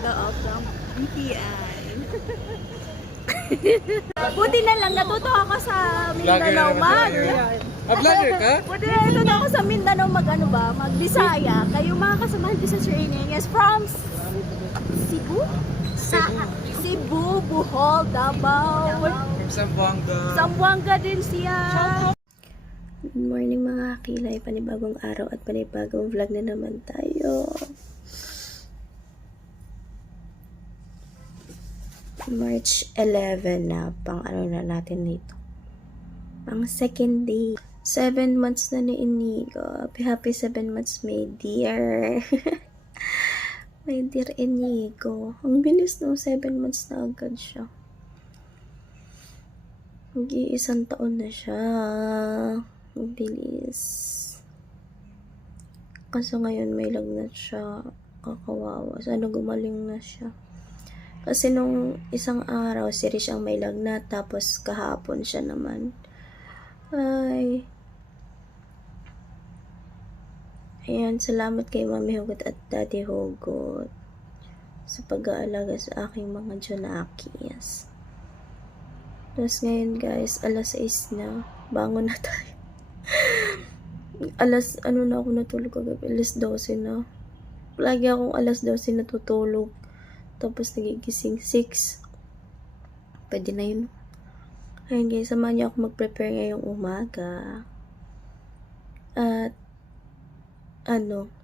Zamboanga from BPI. Buti na lang, natuto ako sa Mindanao mag. Vlogger ka? Buti na natuto ako sa Mindanao mag-Bisaya. Kayo mga kasamahan ko sa training is from Cebu? Cebu, Bohol, Davao. From Zamboanga. Zamboanga din siya. Good morning mga kilay, panibagong araw at panibagong vlog na naman tayo. March 11 na, pang ano na natin dito. Pang second day. 7 months na ni Inigo. Happy 7 months, my dear. My dear Inigo. Ang bilis no, 7 months na agad siya. Mag-iisang taon na siya. Ang bilis. Kaso ngayon may lagnat siya. Kakawawa. Sana gumaling na siya. Kasi nung isang araw, si Rish ang may lagnat, tapos kahapon siya naman. Ay. Ayan, salamat kay Mami Hugot at Daddy Hugot sa pag-aalaga sa aking mga Junakis. Tapos ngayon guys, alas 6 na. Bangon na tayo. Ano na ako natulog kagabi? Alas 12 na. Lagi akong alas 12 natutulog. Tapos nagigising 6. Pwede na yun. Ayun guys, samahan niyo ako mag-prepare ngayong umaga. At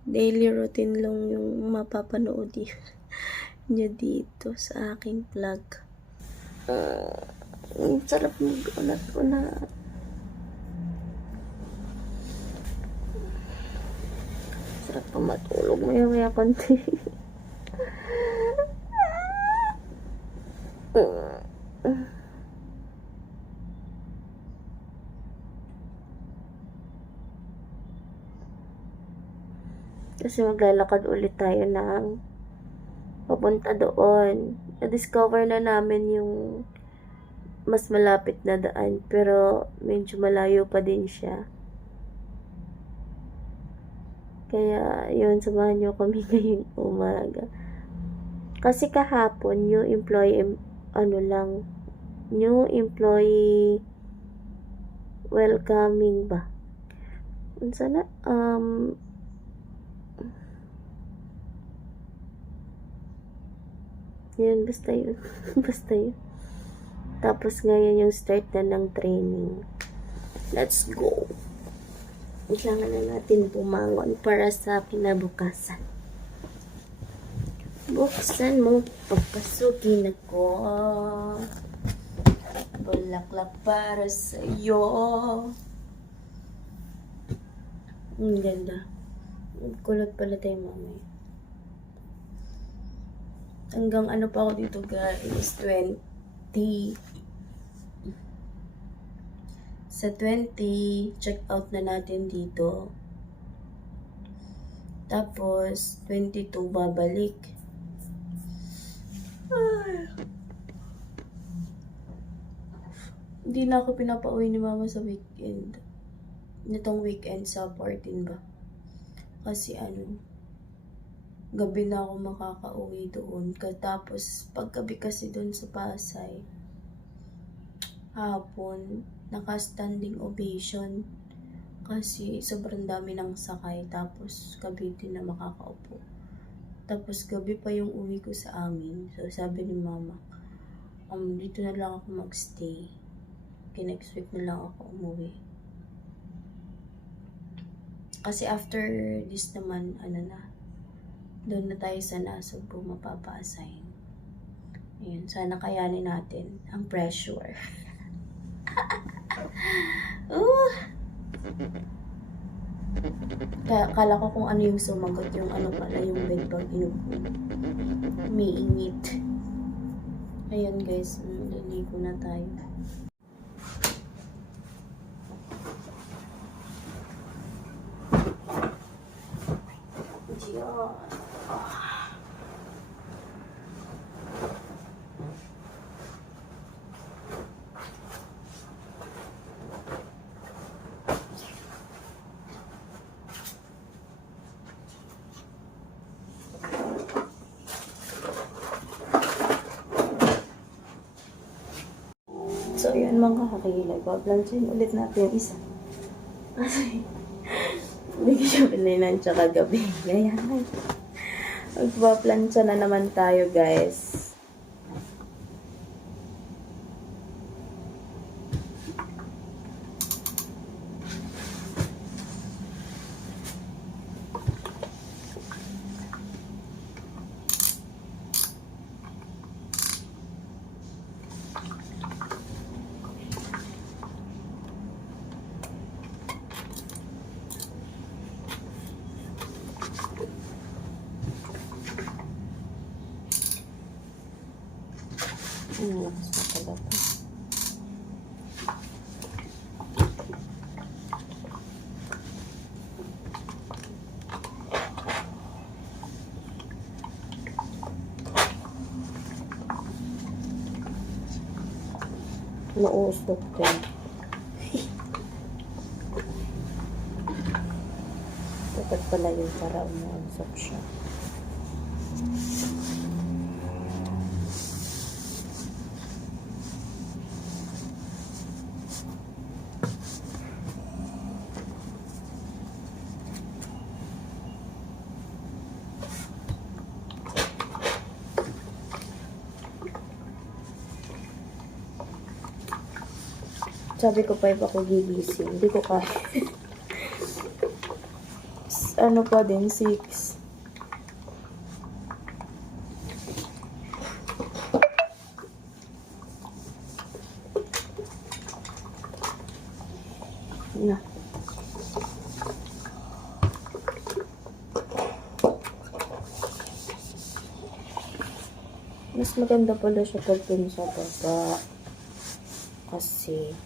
daily routine lang yung mapapanood niyo dito sa aking vlog. Sarap mag-unat-unat. Sarap pa matulog. Maya-maya konti. Kasi maglalakad ulit tayo ng papunta doon. Na-discover na namin yung mas malapit na daan, pero medyo malayo pa din siya. Kaya yun, samahan nyo kami ngayong umaga. Kasi kahapon, new employee welcoming ba? Sana, yun, basta yun. Basta yun. Tapos ngayon yung start na ng training. Let's go. Kailangan na natin bumangon para sa kinabukasan. Buksan mo, pagpasukin ako. Bulaklak para sa'yo. Ang ganda. Kulot pala tayo mamaya. Hanggang ano pa ako dito guys, 20. Sa 20, check out na natin dito. Tapos, 22, babalik. Hindi na ako pinapauwi ni mama sa weekend. Nitong weekend sa 14 ba? Kasi gabi na ako makakauwi doon. Tapos, paggabi kasi doon sa Pasay, hapon, naka-standing ovation. Kasi sobrang dami ng sakay. Tapos, gabi din na makakaupo. Tapos, gabi pa yung uwi ko sa amin. So, sabi ni mama, dito na lang ako magstay. Next week na lang ako umuwi. Kasi after this naman, doon na tayo sa Nasugbu mapapa-assign. Ayun, sana kayanin natin ang pressure. Kala ko kung ano yung sumagot, yung pala yung bedbug inupo. Umiingit. Ayun guys, liligo na tayo. So, yun mga kakilay. Paplansin ulit natin yung isa. Kasi, hindi ko siya pinainansya kagabi. Kaya, magpaplansya na naman tayo, guys. Lakas na pala to. Nauusok ko. Dapat pala yun para umuusok siya. Sabi ko 5 ako gigising. Hindi ko kaya. Ano pa din, 6. Na. Mas maganda pala siya pag dun sa baba. Kasi,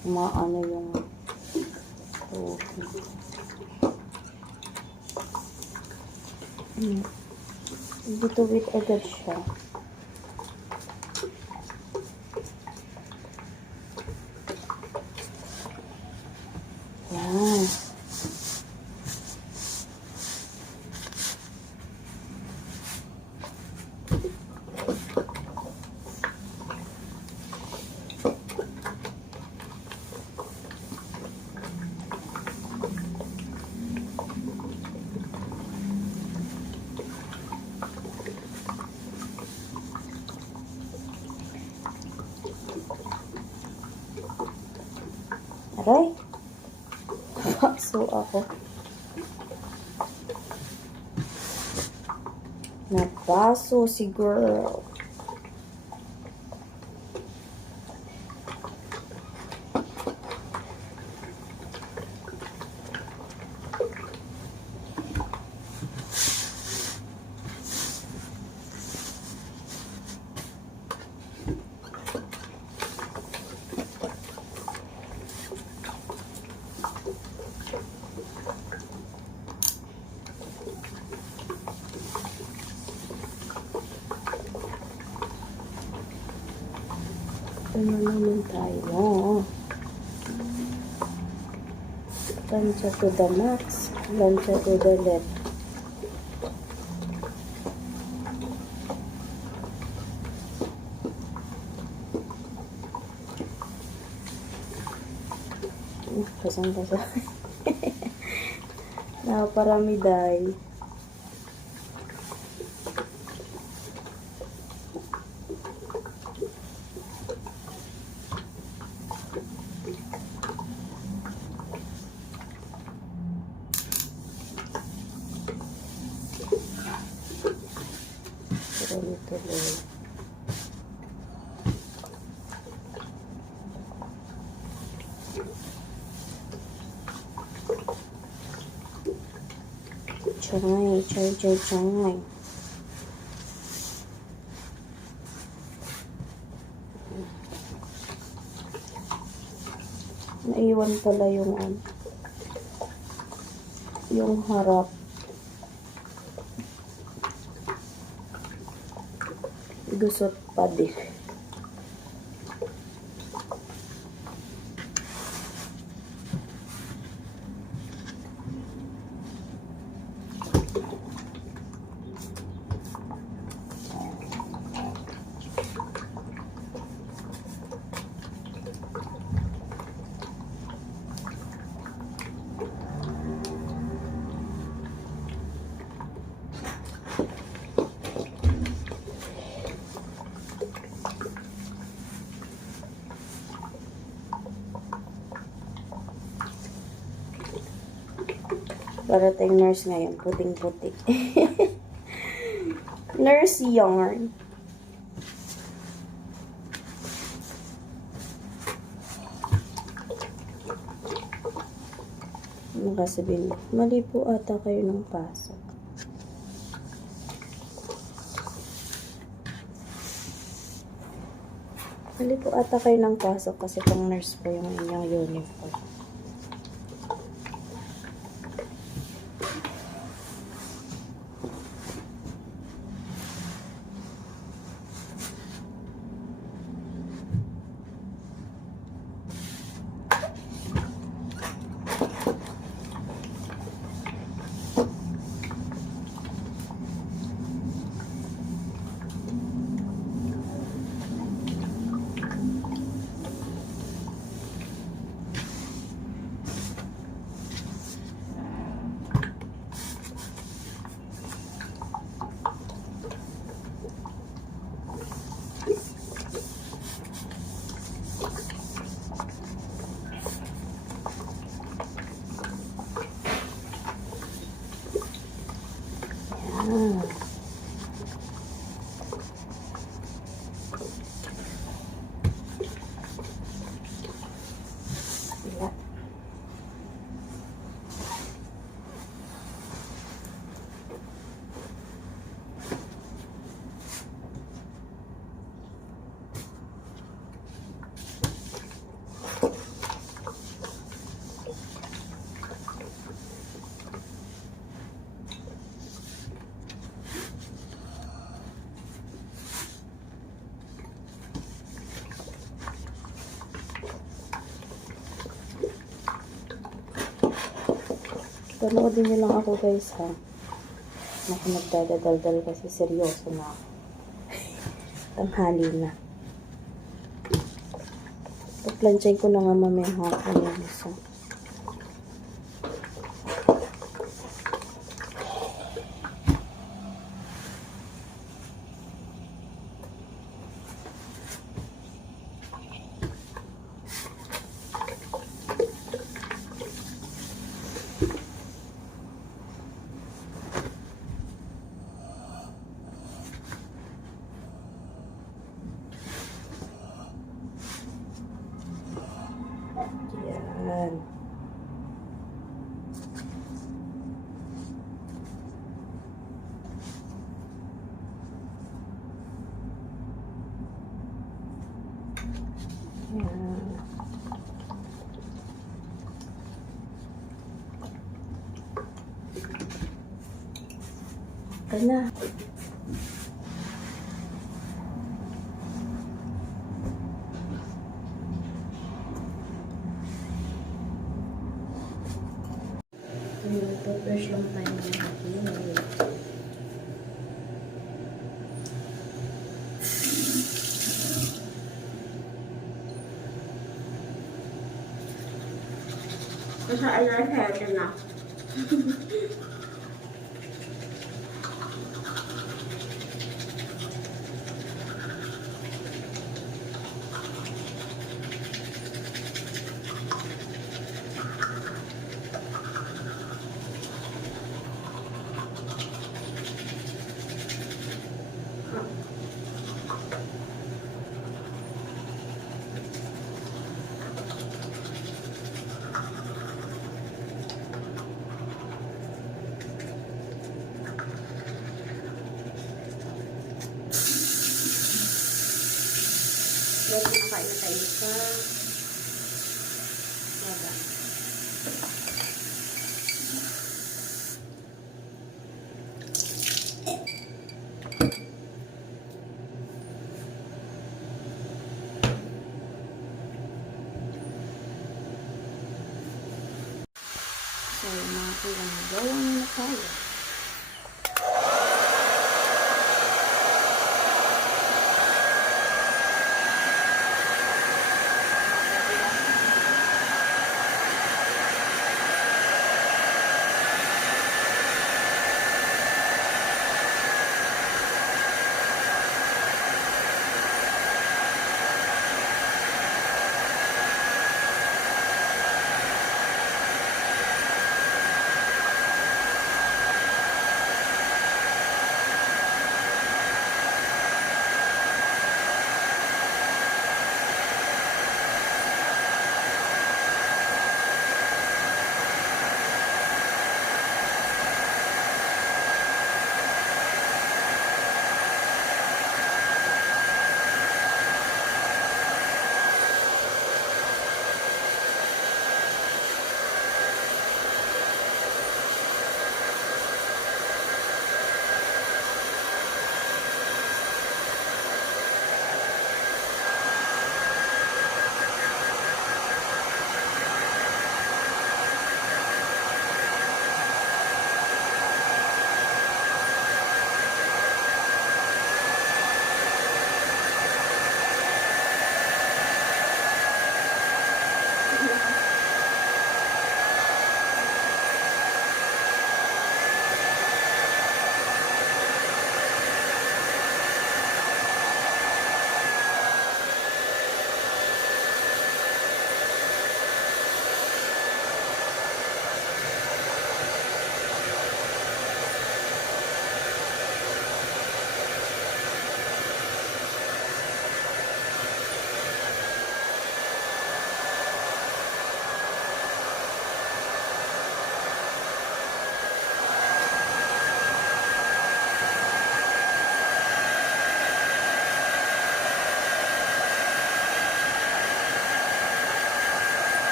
maano yung bituwit agad siya. Yan. Aray. Paso ako. Napaso si girl. Ano naman tayo? Lansya to the max. Lansya to the left. Kasang-kasang. Nakaparami dahil. Tuloy-tuloy. Changay. Naiwan pala yung harap. Gusot pa din. Para tayong nurse ngayon, puting-puti. Nurse yarn. Ano ka sabihin? Mali po ata kayo ng pasok. Mali po ata kayo ng pasok kasi pang nurse po yung inyong uniform. Ah. Wala. Panoodin niyo lang ako guys ha. Naku, nagdadaldal kasi seryoso na ako. Tanghali na. Pagplansay ko na nga mamaya hapon yung isa. Yan. Yan. Ito na. Toothbrush lang tayo ng ating. Kasi eyeliner na. Dahil kumakain na tayo sa baba. So, mga kulang gawang na tayo.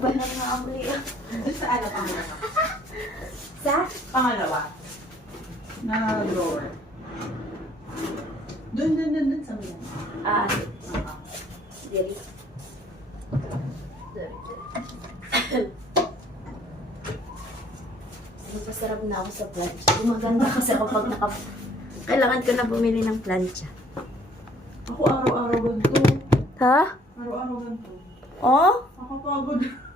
Magbalang nga ako liya. Sa ano, pangalawa? Sa? Pangalawa. Na drawer. Dun sa mga. Ah, Ah, diri. Napasarap na ako sa plancha. Gumaganda kasi kapag kailangan ko na bumili ng plancha. Ako araw-araw ganito. Ha? Araw-araw ganito. Oh? Nakapagod.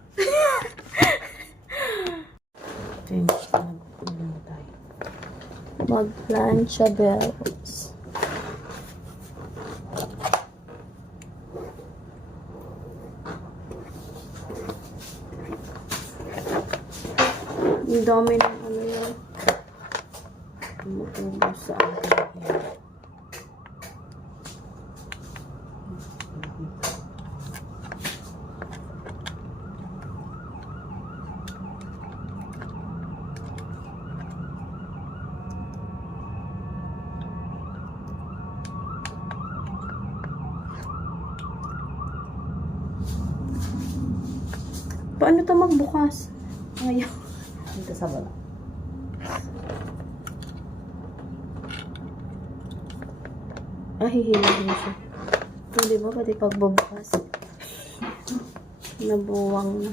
Mag-plancha bells. Ang dami ng ano yun. Umuubos sa akin yan. Paano ito magbukas? Ayaw. Dito sa baba. Hihilig mo siya. Hindi ba pati pagbabukas? Nabuwang na.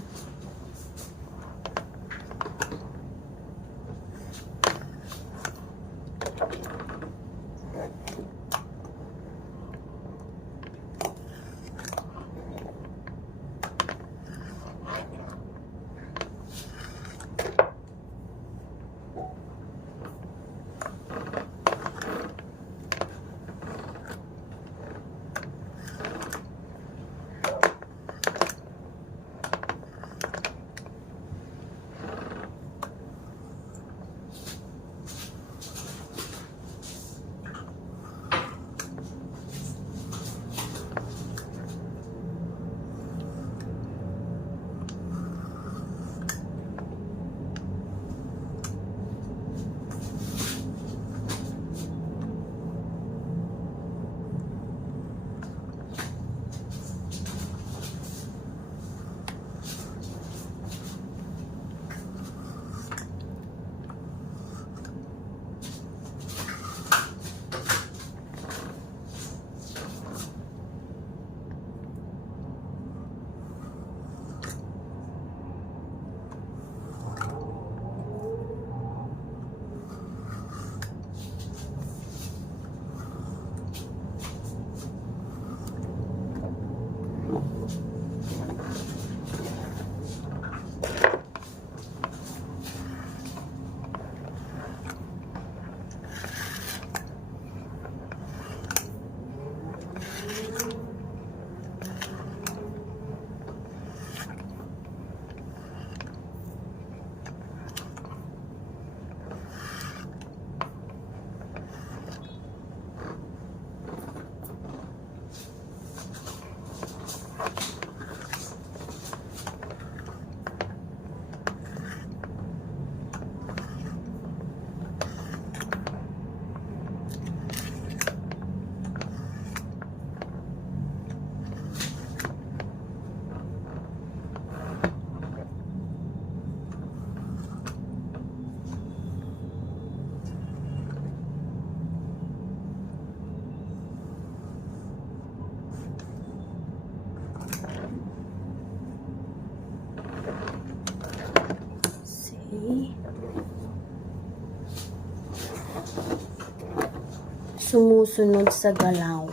Sumusunod sa galaw.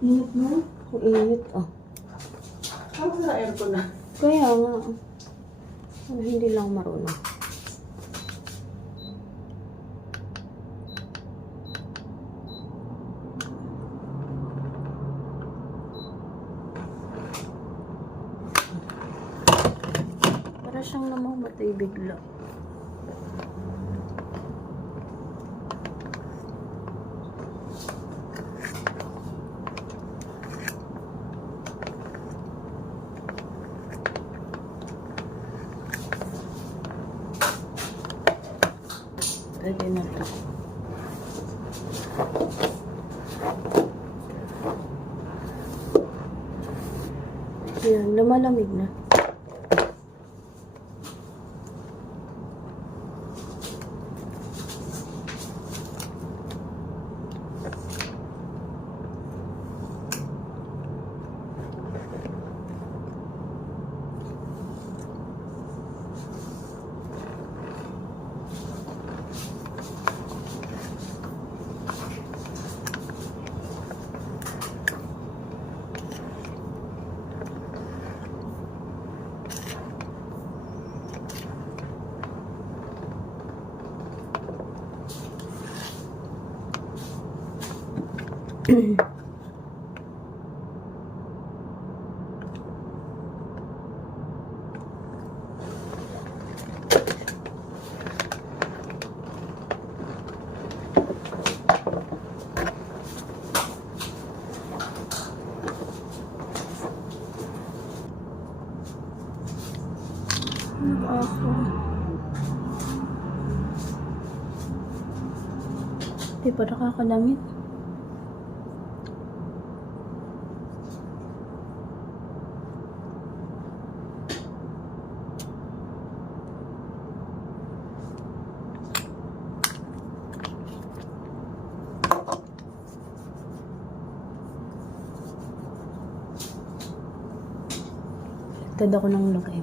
Init mo? Ang init, oh. Parang sa aircon na. Kaya nga. Hindi lang marunong. Para siyang namamatay bigla. Pwede na ito. Ayan, lumalamig na. Ako. Di pa nakakalamit. Tad ako ng lagay.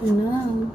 Na.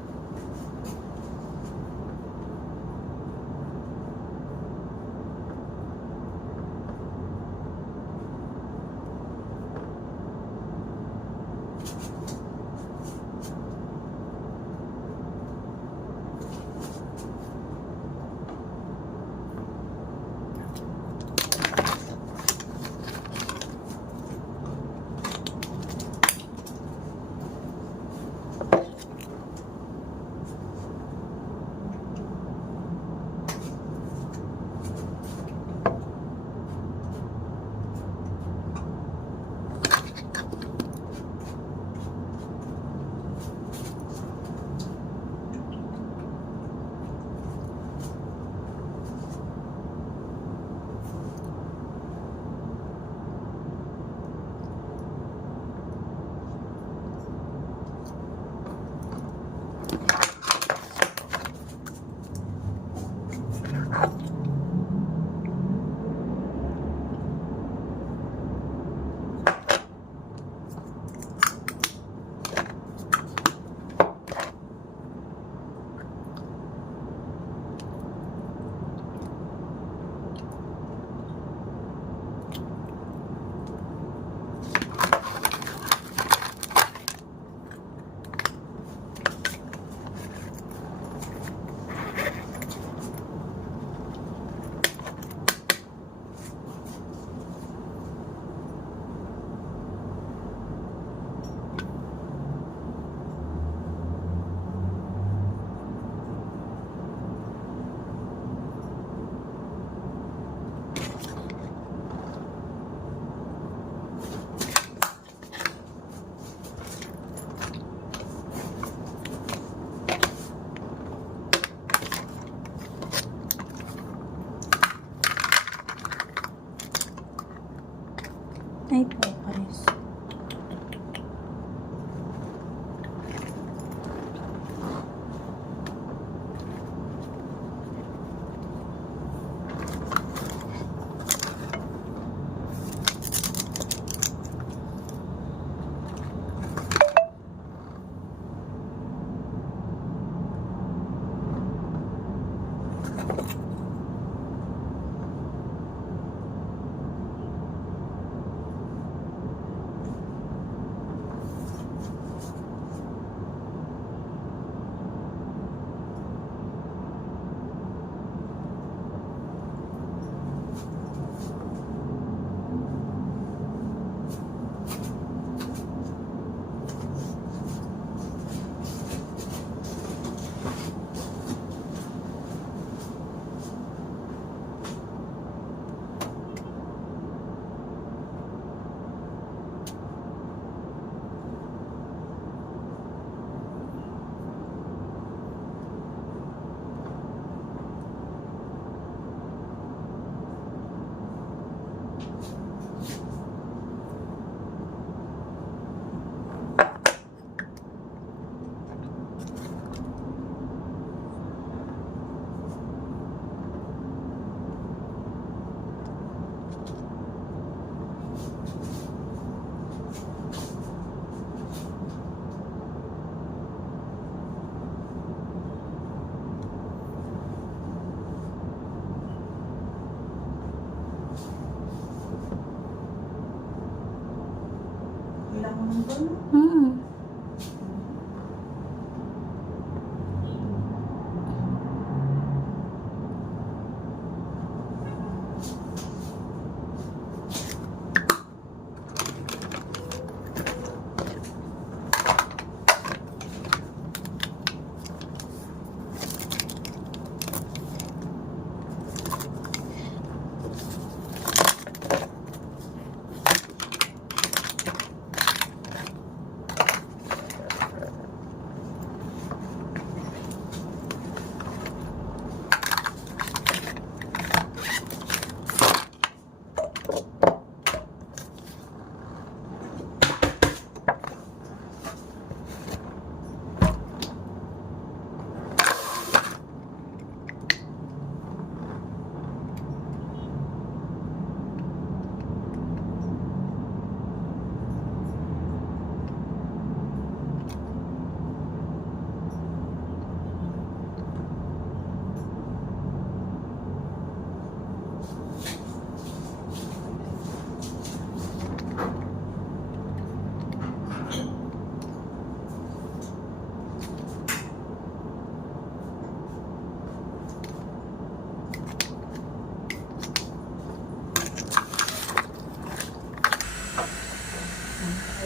Ay, pares. Kailangan mo nito, no?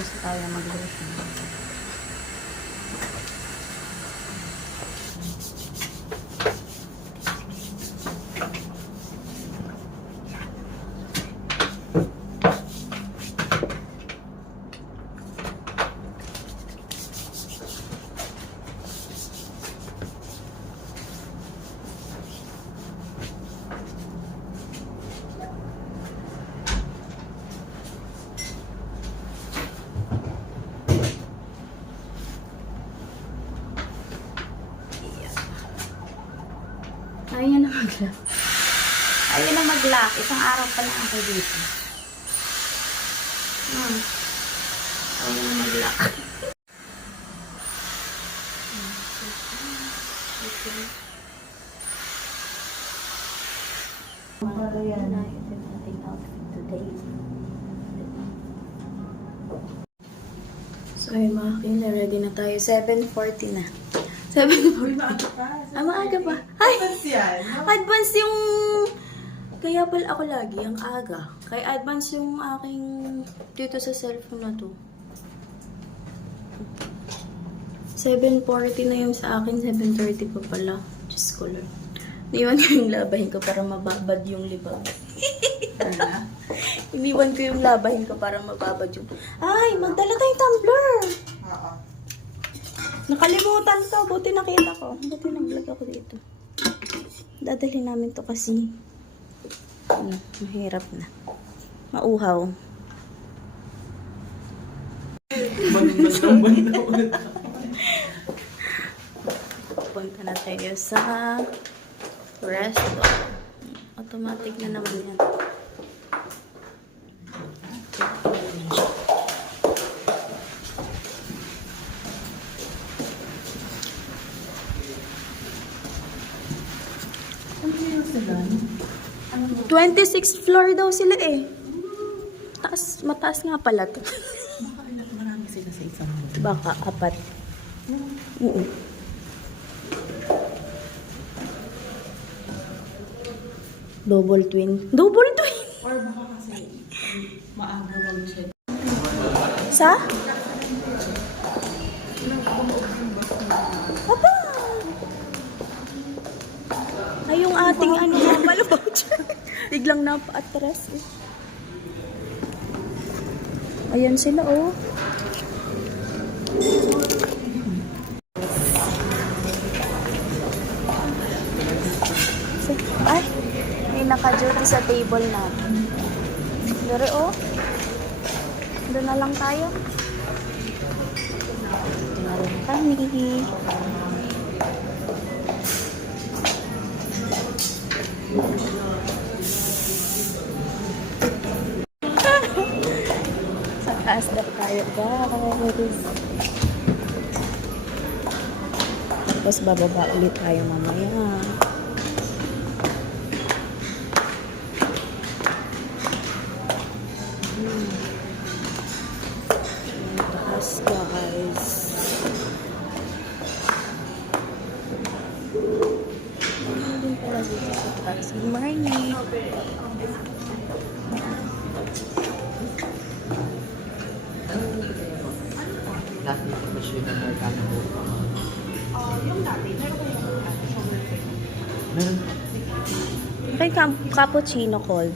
Tapos tayo mag-lotion. Ayaw na mag-lock. Ayaw na mag-lock. Isang araw pa lang ako dito. Ayaw na mag-lock. Para yan. Ito yung ating outfit today. So ayun mga kina, ready na tayo. 7:40 na. 7:40. Uy, maaga pa. Maaga pa. Ay! Advance yan. Advance yung... Kaya pala ako lagi, ang aga. Kaya advance yung aking dito sa cellphone na to. 7:40 na yung sa akin, 7:30 pa pala. Diyos ko Lord. Iniwan ko yung labahin ko para mababad yung libag. Iniwan ko yung labahin ko para mababad yung... Ay, magdala tayong tumbler! Oo. Nakalimutan to. Buti nakita ko. Buti nag-vlog ako dito. Dadalhin namin to kasi mahirap na. Mauhaw. Punta na tayo sa resto. Automatic na naman yan. Ano yung sila? 26th floor daw sila eh. Taas, mataas nga pala to. Baka marami sila sa isang mundo. Baka apat. Oo. Double twin. Double twin! Or baka kasi maaga mag-check. Sa? Aba! Ay, yung ating ano nga pala voucher. Biglang napa-atras eh. Ayan sila oh. Ay, may naka-duty sa table natin. Dere oh. Doon na lang tayo. Dito na rin kami. Sa taas na tayo guys. Tapos bababa ulit tayo mamaya. Taas guys. Hindi pala dito sa taas. Good morning. Dati ito ba siya na magkano po? Yung dati, meron ko yung Meron. Kay cappuccino cold.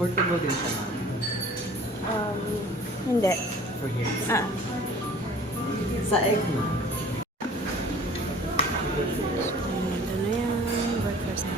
Portable din siya ma'am. Hindi. For here. Ah. Sa egg mo. Ito na yan. Breakfast na.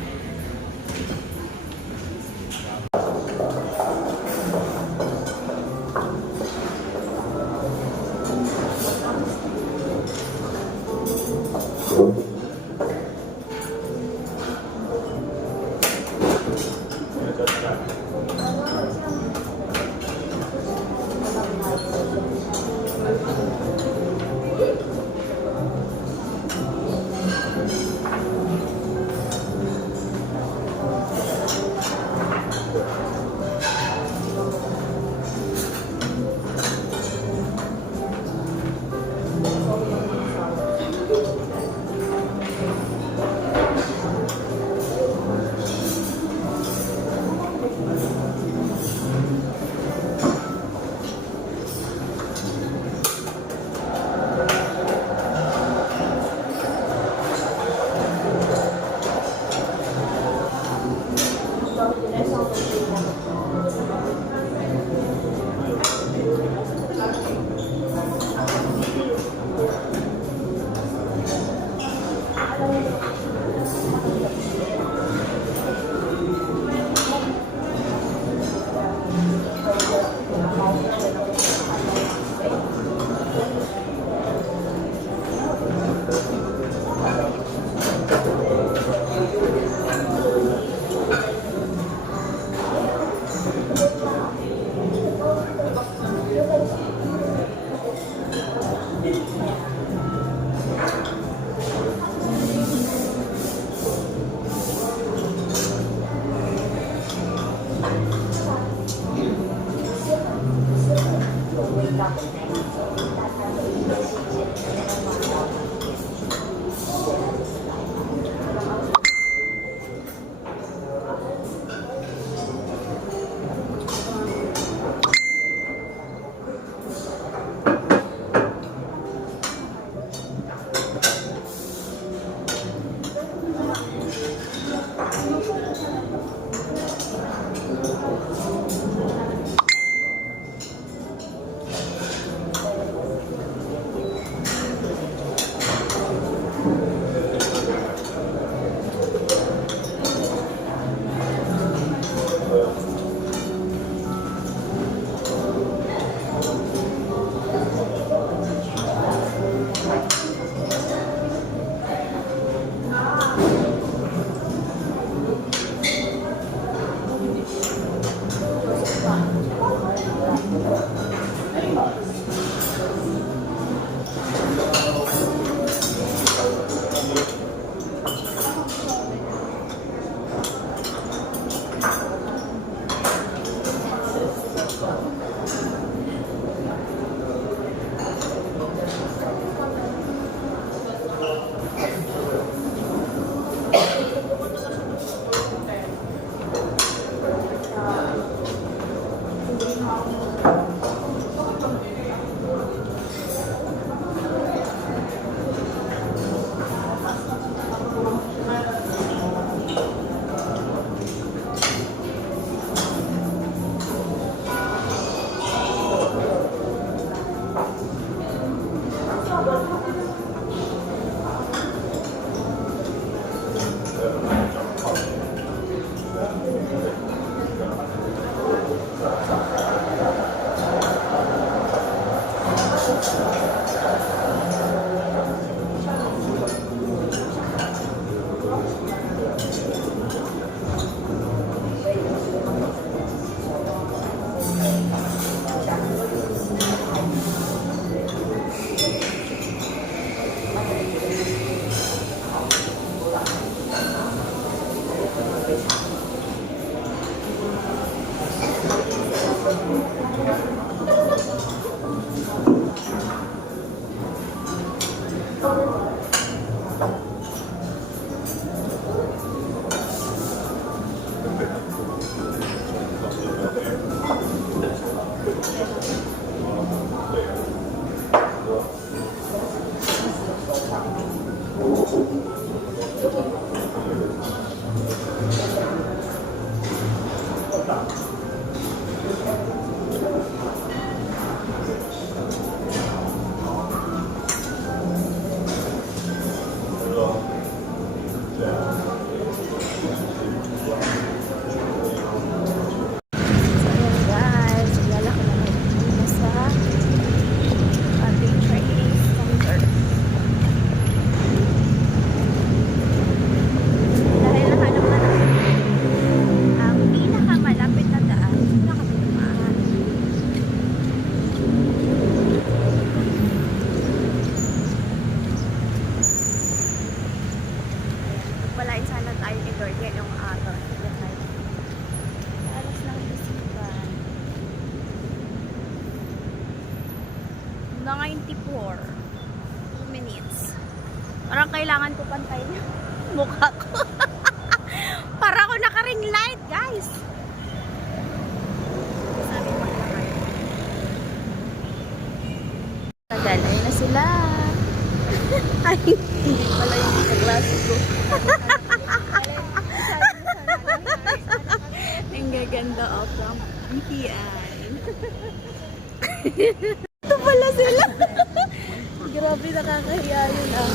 94 2 minutes. Parang kailangan ko pantayin yung mukha ko. Para ako naka-ring light, guys. Sabi mo naman. Tagal, ayun na sila. Ay, hindi pala yung kaklase ko. Ang gaganda from BPI. Ito pala sila. Grabe, nakakahiya yun ah.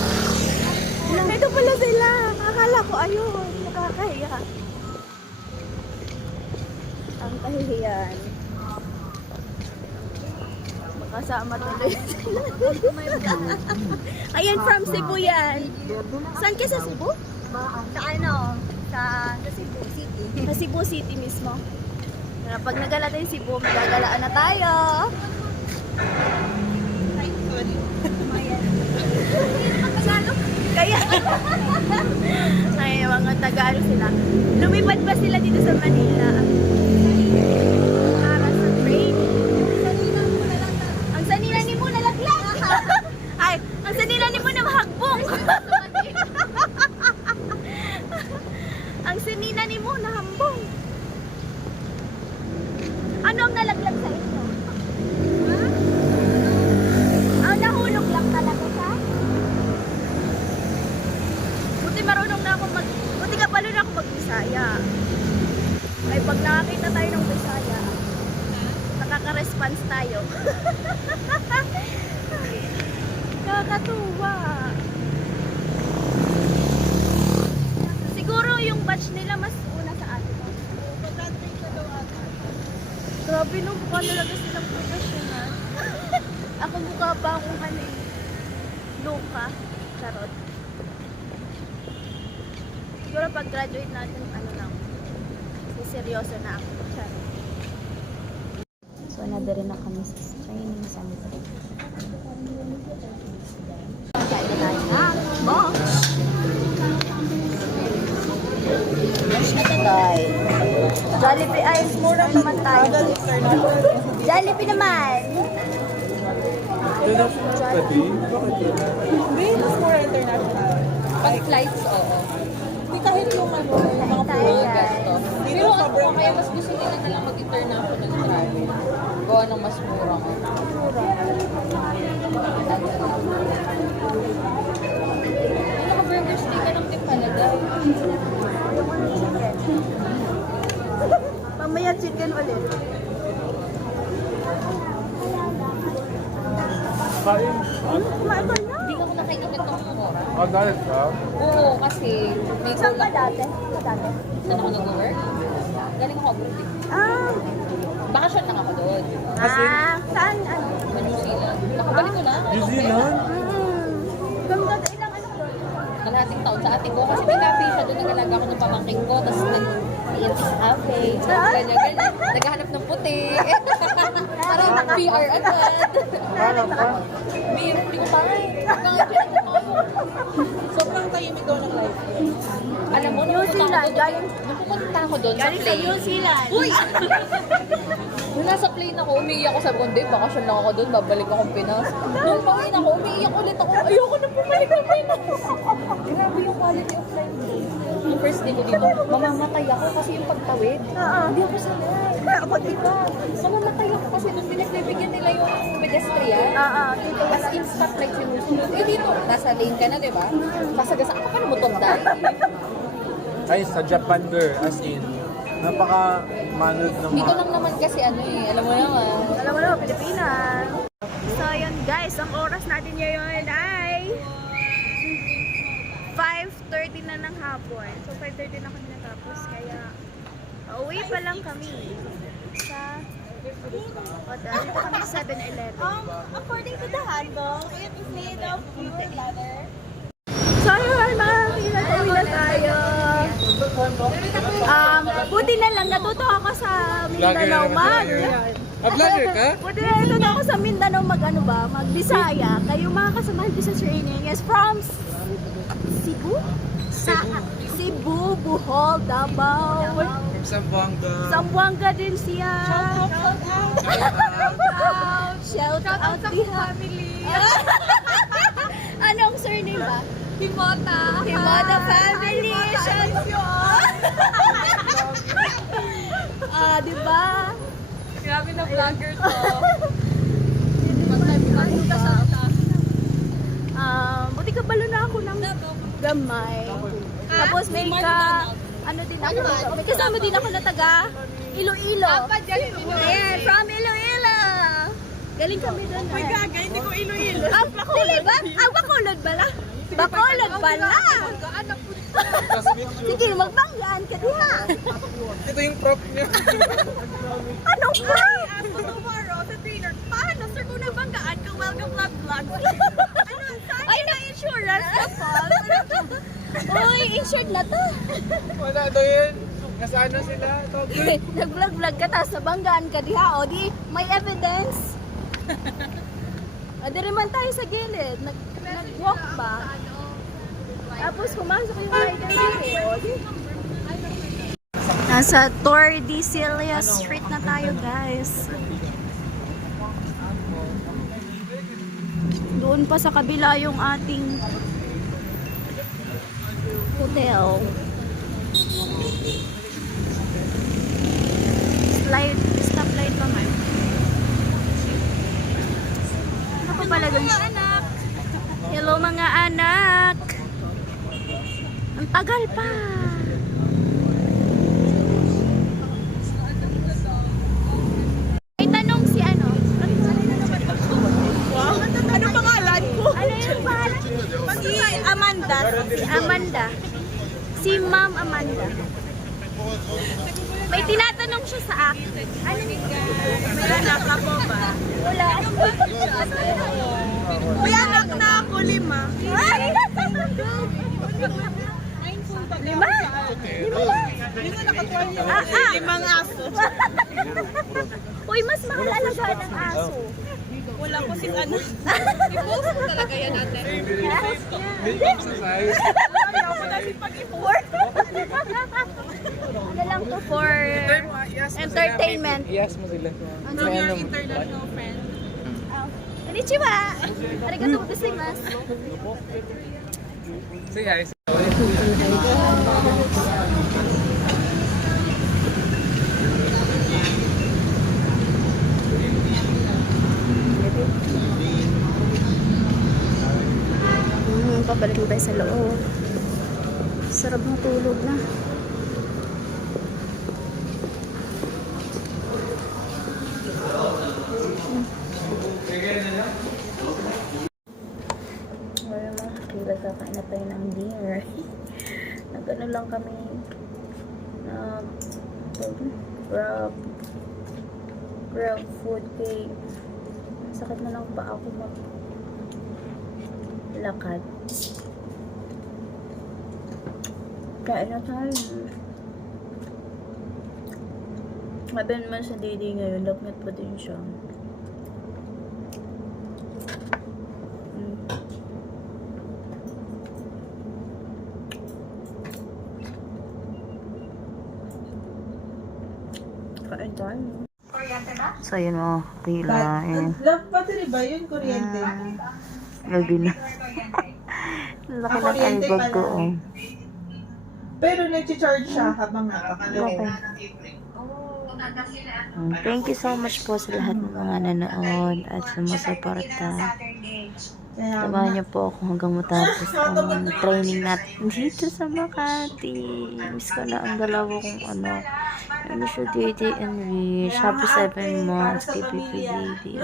Ito pala sila. Akala ko ayun. Nakakahiya. Ang kahihiyan. Makasama tuloy sila. Ayan, from Cebu yan. Saan ka sa Cebu? Sa ano? Sa Cebu City. Sa Cebu City mismo. Pag nagala tayo Cebu, magagalaan na tayo. Kaya ay mga Tagalog sila. Lumipad pa sila dito sa Manila para sa training. Ang Magmukha ba akong ano eh? Loka? Charot. Siguro pag graduate natin, ano lang, seryoso na ako. Charot. So, nandari na kami sa training center. Kain na tayo na. Box! Lunch na tayo. Jollibee ay mura naman tayo. Jollibee naman. Hindi, mas more international. Pag flights, oo. Hindi kahit yung ano, yung mga Tayo, food. guys. Dito Pero sobrang kaya mas gusto nila na lang mag-international travel. Gawa ng mas mura nga. Ay, naka-burger steak ka lang din pala, guys. Mamaya chicken ulit. Kumain ka na? Hindi ako nakikita ng mura. Oh, galit ka? Oo, kasi may Saan ka kulang. dati? Saan dati? Saan ako nag-work? Galing ako abroad. Ah, Bakasyon lang ako doon. saan? Ano? Sa New Zealand. Nakabalik ko na. New Zealand? Ganda ilang ano doon? Kalahating taon sa ate ko. Kasi may cafe siya doon. Nag-alaga ako ng pamangking ko. Tapos nag-iintis cafe. Ganyan. Naghahanap ng puti. Parang PR agad. Hanap ka? Hindi ko parang. Nag-enjoy ako. sobrang tahimik daw ng life. Alam mo, New Zealand, galing- nung pumunta ako doon sa Galing sa plane. New Zealand. Uy! Nung nasa plane ako, umiiyak ako sa Bondi. Bakasyon lang ako doon, babalik akong Pinas. Nung pauwi na ako, umiiyak ulit ako. Ayoko na bumalik ng Pinas. Grabe yung quality of life doon. Yung first day ko dito, mamamatay ako kasi yung pagtawid. Oo. Hindi ako sanay. Ako dito. Mamamatay ako kasi doon pinagbibigyan nila yung pedestrian. Dito As in stoplight sinusunod. Eh dito, nasa lane ka na, di ba? Sasagasaan ka pa ng motonday. Ay, sa Japan girl, as in, napaka-manood ng Dito lang naman kasi ano eh, alam mo naman. Alam mo na, Pilipinas. So, yun guys, ang oras natin ngayon ay 5:30 na ng hapon. So, 5:30 na kami natapos. Kaya, pauwi pa lang kami sa dito kami sa 7-Eleven. According to the handle, it is made of pure leather. So, yun, makakita na tayo. Buti na lang, natuto ako sa Mindanao mag. vlogger ka? Buti na natuto ako sa Mindanao mag-Bisaya. Kayo mga kasamahan ko sa training is from Cebu? Cebu, Bohol, Davao. From Zamboanga. Zamboanga din siya. Shout out diha. Anong surname ba? Himota. Himota family. Di ba? Grabe na vlogger to. Buti kabalo na ako ng gamay. Tapos may ano din ako. May kasama din ako na taga Iloilo. Ayan, from Iloilo. Galing kami doon. Uy, gaga, hindi ko Iloilo. Bacolod ba? Bacolod bala? Bacolod bala? Sige, magbanggaan ka diha. Ito yung prop niya. Ano ka? Tomorrow, sa trainer, paano, sir, kung nabanggaan ka, welcome vlog. Ay, na-insurance na po. Uy, insured na to. Wala daw yun. Nasaan na sila? Nag-vlog-vlog ka, tapos nabanggaan ka diha. O, di, may evidence. O, di naman tayo sa gilid. Nag-walk ba? Tapos pumasok yung rider dito. O, di. Nasa Tordesillas Street na tayo, guys. Doon pa sa kabila yung ating hotel. Stoplight pa man. Ano pa pala doon? Hello mga anak! Ang tagal pa! May tanong si ano? Ano pangalan ko? Ano yung pangalan? Si Amanda. Si Amanda. Si Ma'am Amanda. May tinatanong siya sa akin. Ano? May anak ako ba? Wala. Limang aso. Uy, mas mahal alagaan ng aso. Wala ko si ano. I-post mo talaga yan natin. Ano lang to for entertainment. Yes mo sila. Ano yung international friend? Konnichiwa! Arigatou gozaimasu. Say hi. Pabalik mo tayo sa loob. Sarap ng tulog na. Wala mga kila kakain na tayo ng dinner. Nag-ano lang kami. Grab food kay sakit na lang pa ako lakad. Kain na tayo. Sabi naman sa Didi ngayon, lagnat pa din siya. Kain tayo. So yun mo, pila eh. Love battery ba yun? Kuryente? Gabi na. Laki ng eyebag ko. Oh. Pero nag-charge siya habang nakakalaw. Okay. Thank you so much po sa lahat ng mga nanood at sumusuporta. Samahan niyo po ako hanggang matapos ang training natin dito sa Makati. Miss ko na ang dalawa kong ano. I miss you, Didi and Rich. Happy 7 months, PPP baby.